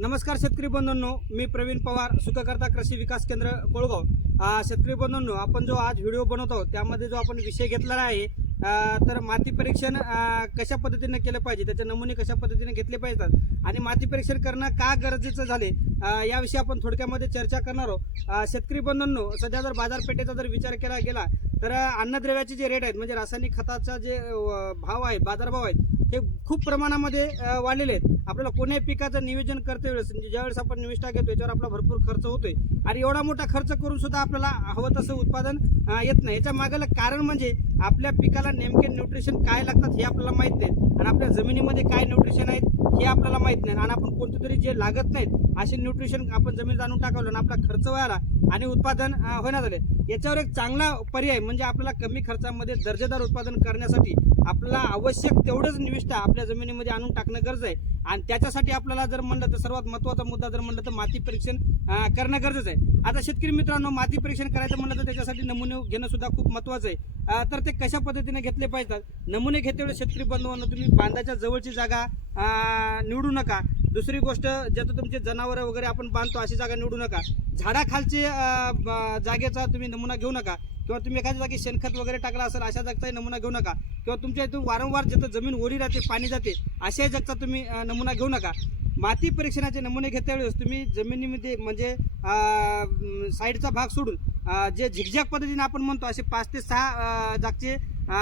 नमस्कार शेतकरी बंधूंनो मी प्रवीण पवार सुखकर्ता कृषी विकास केंद्र कोळगाव. शेतकरी बंधूंनो आपण जो आज व्हिडिओ बनवत आहोत त्यामध्ये जो आपण विषय घेतलेला आहे तर माती परीक्षण कशा पद्धतीने केलं पाहिजे त्याचे नमुने कशा पद्धतीने घेतले पाहिजेत आणि माती परीक्षण करणं का गरजेचं झाले याविषयी आपण थोडक्यामध्ये चर्चा करणार आहोत. शेतकरी बंधूंनो सध्या जर बाजारपेठेचा जर विचार केला गेला तर अन्नद्रव्याचे जे रेट आहेत म्हणजे रासायनिक खताचा जे भाव आहे बाजारभाव आहेत हे खूप प्रमाणामध्ये वाढलेले आहेत. आपल्याला कोण्या पिकाचं नियोजन करते वेळेस म्हणजे ज्यावेळेस आपण निविष्ठा घेतो याच्यावर आपला भरपूर खर्च होतोय. आणि एवढा मोठा खर्च करून सुद्धा आपल्याला हवं तसं उत्पादन येत नाही. याच्या मागेला कारण म्हणजे आपल्या पिकाला नेमके न्यूट्रिशन काय लागतात हे आपल्याला माहीत नाही आणि आपल्या जमिनीमध्ये काय न्यूट्रिशन आहेत हे आपल्याला माहीत नाही. आणि आपण कोणते तरी जे लागत नाहीत असे न्यूट्रिशन आपण जमीन जाणून टाकावलं आणि आपला खर्च व्हायला आणि उत्पादन होण्यात आले. याच्यावर एक चांगला पर्याय म्हणजे आपल्याला कमी खर्चामध्ये दर्जेदार उत्पादन करण्यासाठी आपला आवश्यक तेवढंच निविष्ठा आपल्या जमिनीमध्ये आणून टाकणं गरज आहे. आणि त्याच्यासाठी आपल्याला जर म्हणलं तर सर्वात महत्त्वाचा मुद्दा जर म्हणलं तर माती परीक्षण करणं गरजेचं आहे. आता शेतकरी मित्रांनो माती परीक्षण करायचं म्हणलं तर त्याच्यासाठी नमुने घेणं सुद्धा खूप महत्त्वाचं आहे. तर ते कशा पद्धतीने घेतले पाहिजेत नमुने घेतेवेळेस शेतकरी बंधूंनो तुम्ही बांधाच्या जवळची जागा निवडू नका. दुसरी गोष्ट ज्याचं तुमचे जनावरं वगैरे आपण बांधतो अशी जागा निवडू नका. झाडाखालचे ब- जागेचा तुम्ही नमुना घेऊ नका. किंवा तुम्ही एखाद्या जागी शेणखत वगैरे टाकला असेल अशा जागचाही नमुना घेऊ नका. किंवा तुमच्या इथून वारंवार जिथं जमीन ओली राहते पाणी जाते अशा जगचा तुम्ही नमुना घेऊ नका. माती परीक्षणाचे नमुने घेत्या वेळेस तुम्ही जमिनीमध्ये म्हणजे साईडचा भाग सोडून जे झिकझॅक पद्धतीने आपण म्हणतो असे पाच ते सहा जागचे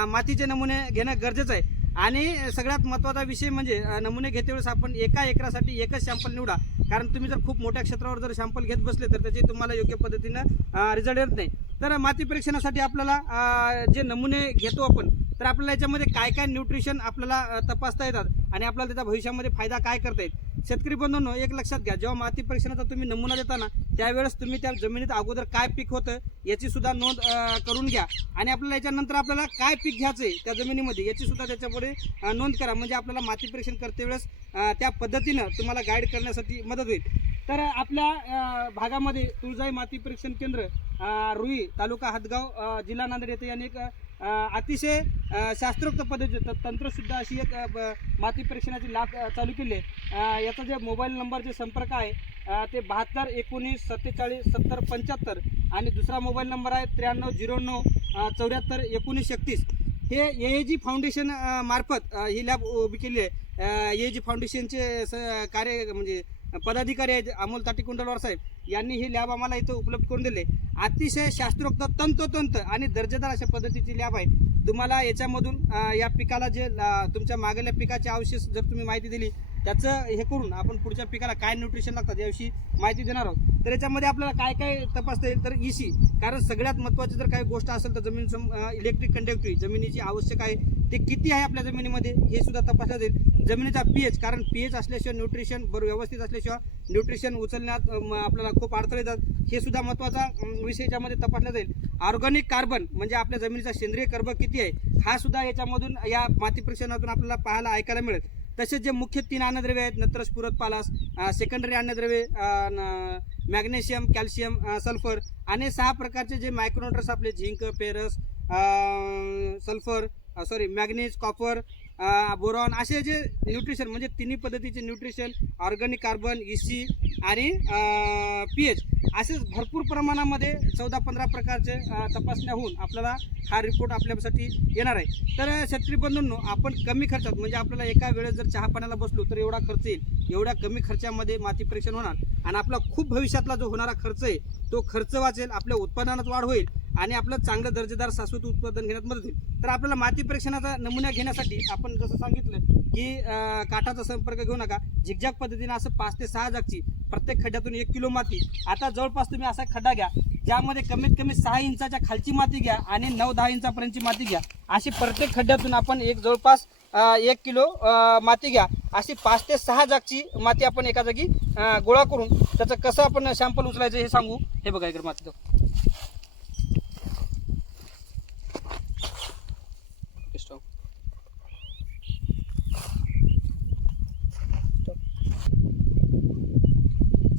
मातीचे नमुने घेणं गरजेचं आहे. आणि सगळ्यात महत्त्वाचा विषय म्हणजे नमुने घेते वेळेस आपण एका एकरासाठी एकच सॅम्पल निवडा. कारण तुम्ही जर खूप मोठ्या क्षेत्रावर जर सॅम्पल घेत बसले तर त्याचे तुम्हाला योग्य पद्धतीनं रिझल्ट येत नाही. तर माती परीक्षणासाठी आपल्याला जे नमुने घेतो आपण तर आपल्याला याच्यामध्ये काय काय न्यूट्रिशन आपल्याला तपासता येतात आणि आपल्याला त्याचा भविष्यामध्ये फायदा काय करता येईल? शेतकरी बंधूंनो एक लक्षात घ्या. जेव्हा माती परीक्षणाचा तुम्ही नमुना देताना त्यावेळेस तुम्ही त्या जमिनीत अगोदर काय पीक होतं याची सुद्धा नोंद करून घ्या. आणि आपल्याला याच्यानंतर आपल्याला काय पीक घ्यायचं आहे त्या जमिनीमध्ये याची सुद्धा त्याच्यापुढे नोंद करा. म्हणजे आपल्याला माती परीक्षण करते वेळेस त्या पद्धतीनं तुम्हाला गाईड करण्यासाठी मदत होईल. तर आपल्या भागामध्ये तुळजाई माती परीक्षण केंद्र रुई तालुका हातगाव जिल्हा नांदेड येथे यांनी एक अतिशय शास्त्रोक्त पद्धती तंत्रसुद्धा अशी एक ब- माती परीक्षणाची लाभ चालू केली आहे. याचा जे मोबाईल नंबर जे संपर्क आहे ते बहात्तर एकोणीस सत्तेचाळीस सत्तर पंच्याहत्तर आणि दुसरा मोबाईल नंबर आहे त्र्याण्णव झिरो नऊ चौऱ्याहत्तर एकोणीस एकतीस. हे ए जी फाउंडेशन मार्फत ही लॅब उभी केली आहे. ए जी फाउंडेशनचे स- कार्य म्हणजे पदाधिकारी आहेत अमोल ताटीकुंडलवार साहेब यांनी ही लॅब आम्हाला इथं उपलब्ध करून दिले. अतिशय शास्त्रोक्त तंतोतंत आणि दर्जेदार अशा पद्धतीची लॅब आहे. तुम्हाला याच्यामधून या पिकाला जे तुमच्या मागल्या पिकाचे अवशेष जर तुम्ही माहिती दिली त्याचं हे करून आपण पुढच्या पिकाला काय न्यूट्रिशन लागतात याविषयी माहिती देणार आहोत. तर याच्यामध्ये आपल्याला काय काय तपासता येईल? तर इसी कारण सगळ्यात महत्त्वाची जर काही गोष्ट असेल तर जमीन सम इलेक्ट्रिक कंडक्टिव्ह जमिनीची आवश्यक आहे. ते किती आहे आपल्या जमिनीमध्ये हे सुद्धा तपासण्यात जाईल जमिनीचा पी एच कारण पी एच असल्याशिवाय न्यूट्रिशन बरोबर व्यवस्थित असल्याशिवाय न्यूट्रिशन उचलण्यात आपल्याला खूप अडथळे येतात. हे सुद्धा महत्त्वाचा विषय याच्यामध्ये तपासला जाईल. ऑर्गॅनिक कार्बन म्हणजे आपल्या जमिनीचा सेंद्रिय कर्ब किती आहे हा सुद्धा याच्यामधून या माती परीक्षणातून आपल्याला पाहायला ऐकायला मिळेल. तसेच जे मुख्य तीन अन्नद्रव्ये आहेत नत्रस पूरक पालास सेकंडरी अन्नद्रव्ये मॅग्नेशियम कॅल्शियम सल्फर आणि सहा प्रकारचे जे मायक्रोन्युट्रस आपले zinc ferrous sulphur sorry manganese copper boron असे जे न्यूट्रिशन म्हणजे तिन्ही पद्धतीचे न्यूट्रिशन ऑर्गॅनिक कार्बन इसी आणि पी एच असे भरपूर प्रमाणामध्ये चौदा पंधरा प्रकारचे तपासण्या होऊन आपल्याला हा रिपोर्ट आपल्यासाठी येणार आहे. तर शेतकरी बंधूंनो आपण कमी खर्चात म्हणजे आपल्याला एका वेळेस जर चहा पाण्याला बसलो तर एवढा खर्च येईल. एवढ्या कमी खर्चामध्ये माती परीक्षण होणार. आणि आपला खूप भविष्यातला जो होणारा खर्च आहे तो खर्च वाचेल आपल्या उत्पादनात वाढ होईल. आणि आपलं चांगलं दर्जेदार शाश्वत उत्पादन घेण्यात मदत होईल. तर आपल्याला माती परीक्षणाचा नमुना घेण्यासाठी आपण जसं सांगितलं की काठाचा संपर्क घेऊ नका. झिकझॅक पद्धतीने असं पाच ते सहा जागची प्रत्येक खड्ड्यातून एक किलो माती. आता जवळपास तुम्ही असा खड्डा घ्या ज्यामध्ये कमीत कमी सहा इंचाच्या खालची माती घ्या आणि नऊ दहा इंचापर्यंतची माती घ्या. अशी प्रत्येक खड्ड्यातून आपण एक जवळपास एक किलो माती घ्या. अशी पाच ते सहा जागची माती आपण एका जागी गोळा करून त्याचं कसं आपण सॅम्पल उचलायचं हे सांगू. हे बघा इकडे माती.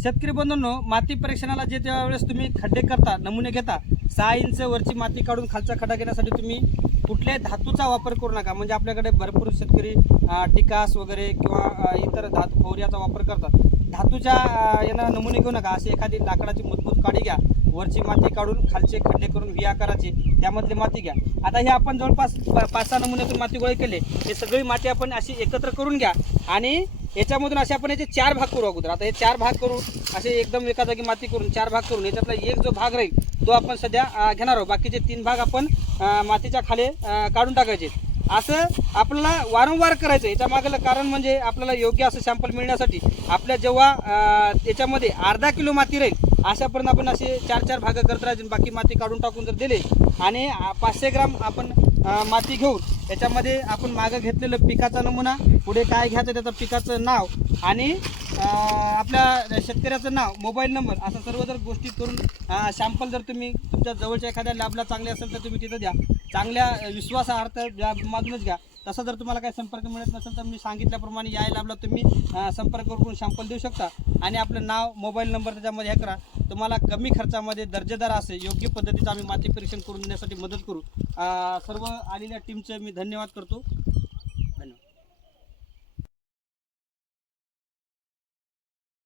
शेतकरी बंधूंनो माती परीक्षणाला जे त्यावेळेस तुम्ही खड्डे करता नमुने घेता सहा इंच वरची माती काढून खालचा खड्डा घेण्यासाठी तुम्ही कुठल्याही धातूचा वापर करू नका. म्हणजे आपल्याकडे भरपूर शेतकरी टिकास वगैरे किंवा इतर धातू फौर्याचा वापर करतात. धातूच्या यानं नमुने घेऊ नका. अशी एखादी लाकडाची मजबूत काढी घ्या. वरची माती काढून खालचे खड्डे करून व्ही आकाराचे त्यामधली माती घ्या. आता हे आपण जवळपास पाच सहा नमुन्यातून माती गोळे केले. हे सगळी माती आपण अशी एकत्र करून घ्या आणि याच्यामधून असे आपण याचे चार भाग करू अगोदर. आता हे चार भाग करून असे एकदम एका जागी माती करून चार भाग करून याच्यातला एक जो भाग राहील तो आपण सध्या घेणार आहोत. बाकीचे तीन भाग आपण मातीच्या खाली काढून टाकायचे असं आपल्याला वारंवार करायचं याच्या मागलं कारण म्हणजे आपल्याला योग्य असं सॅम्पल मिळण्यासाठी आपल्या जेव्हा त्याच्यामध्ये अर्धा किलो माती राहील अशापर्यंत आपण असे चार चार भाग करत राहायचे बाकी माती काढून टाकून जर दिले आणि पाचशे ग्राम आपण माती घेऊन त्याच्यामध्ये आपण मागं घेतलेलं पिकाचा नमुना पुढे काय घ्यायचं त्याचं पिकाचं नाव आणि आपल्या शेतकऱ्याचं नाव मोबाईल नंबर असं सर्व जर गोष्टी करून सॅम्पल जर तुम्ही तुमच्या जवळच्या एखाद्या लॅबला चांगले असेल तर तुम्ही तिथं द्या. चांगल्या अं, विश्वासार्थ लॅबमधूनच घ्या. तसा जर तुम्हाला काही संपर्क मिळत नसेल तर मी सांगितल्याप्रमाणे या आपला तुम्ही संपर्क करून सॅम्पल देऊ शकता. आणि आपलं नाव मोबाईल नंबर त्याच्यामध्ये हे करा. तुम्हाला कमी खर्चामध्ये दर्जेदार असे योग्य पद्धतीचं आम्ही माती परीक्षण करून देण्यासाठी मदत करू. सर्व आलेल्या टीमचं मी धन्यवाद करतो.